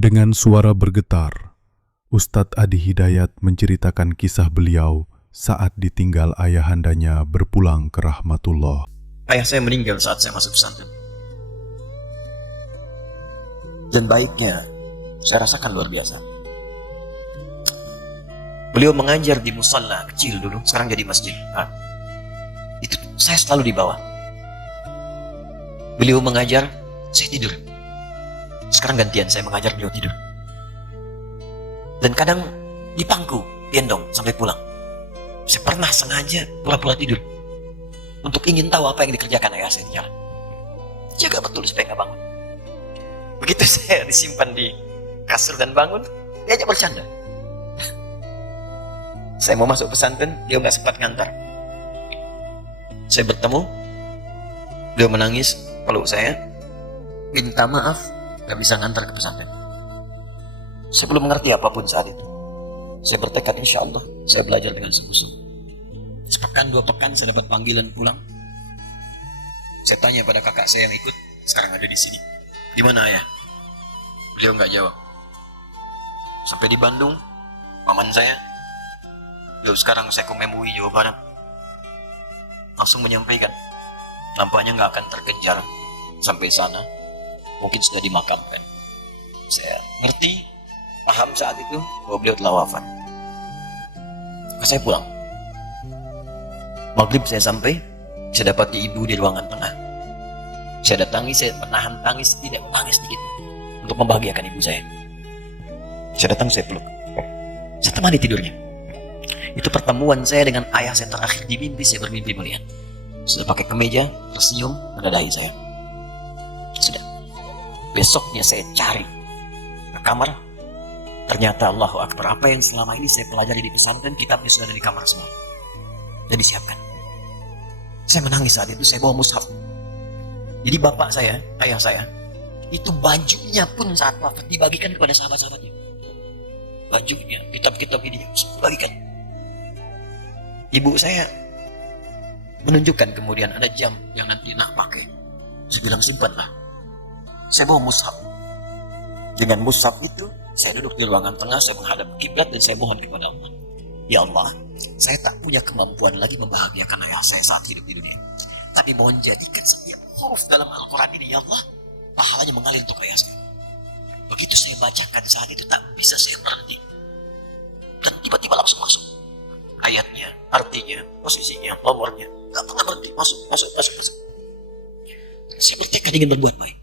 Dengan suara bergetar, Ustadz Adi Hidayat menceritakan kisah beliau saat ditinggal ayahandanya berpulang ke rahmatullah. Ayah saya meninggal saat saya masuk pesantren. Dan baiknya, saya rasakan luar biasa. Beliau mengajar di musalla kecil dulu, sekarang jadi masjid. Itu saya selalu di bawah. Beliau mengajar, saya tidur. Sekarang gantian, saya mengajar, beliau tidur. Dan kadang di pangku, gendong sampai pulang. Saya pernah sengaja pura-pura tidur untuk ingin tahu apa yang dikerjakan ayah saya di jalan. Jaga betul supaya nggak bangun. Begitu saya disimpan di kasur dan bangun, dia aja bercanda. Saya mau masuk pesantren, dia nggak sempat ngantar. Saya bertemu, dia menangis, peluk saya, minta maaf, nggak bisa ngantar ke pesantren. Saya belum mengerti apapun saat itu. Saya bertekad, insya Allah, saya belajar dengan sungguh-sungguh. Sepekan, 2 pekan, saya dapat panggilan pulang. Saya tanya pada kakak saya yang ikut, sekarang ada di sini. Di mana ayah? Beliau nggak jawab. Sampai di Bandung, paman saya, beliau sekarang Sekom MUI Jawa Barat, langsung menyampaikan, nampaknya nggak akan terkejar sampai sana, mungkin sudah dimakamkan. Saya ngerti, paham saat itu bahwa beliau telah wafat. Saya pulang. Maghrib saya sampai, saya dapati ibu di ruangan tengah. Saya datangi, saya menahan tangis, tidak menangis sedikit untuk membahagiakan ibu saya. Saya datang, saya peluk. Saya temani tidurnya. Itu pertemuan saya dengan ayah saya terakhir di mimpi. Saya bermimpi melihat sudah pakai kemeja, tersenyum, mendadak saya. Sudah. Besoknya saya cari ke kamar. Ternyata Allahu Akbar, apa yang selama ini saya pelajari di pesantren, kitabnya sudah ada di kamar semua. Dan disiapkan. Saya menangis saat itu, saya bawa mushaf. Jadi bapak saya, ayah saya, itu bajunya pun saat wafat dibagikan kepada sahabat-sahabatnya. Bajunya, kitab-kitab ini dibagikan. Ibu saya menunjukkan kemudian ada jam yang nanti nak pakai. Saya bilang simpanlah. Saya bawa mushaf. Dengan mushaf itu, saya duduk di ruangan tengah, saya menghadap kiblat dan saya mohon kepada Allah. Ya Allah, saya tak punya kemampuan lagi membahagiakan ayah saya saat hidup di dunia. Tapi mohon jadikan setiap huruf dalam Al-Quran ini, ya Allah, pahalanya mengalir untuk ayah saya. Begitu saya bacakan saat itu, tak bisa saya berhenti. Dan tiba-tiba langsung masuk. Ayatnya, artinya, posisinya, nomornya, tak pernah berhenti, masuk. Saya bertekad ingin berbuat baik.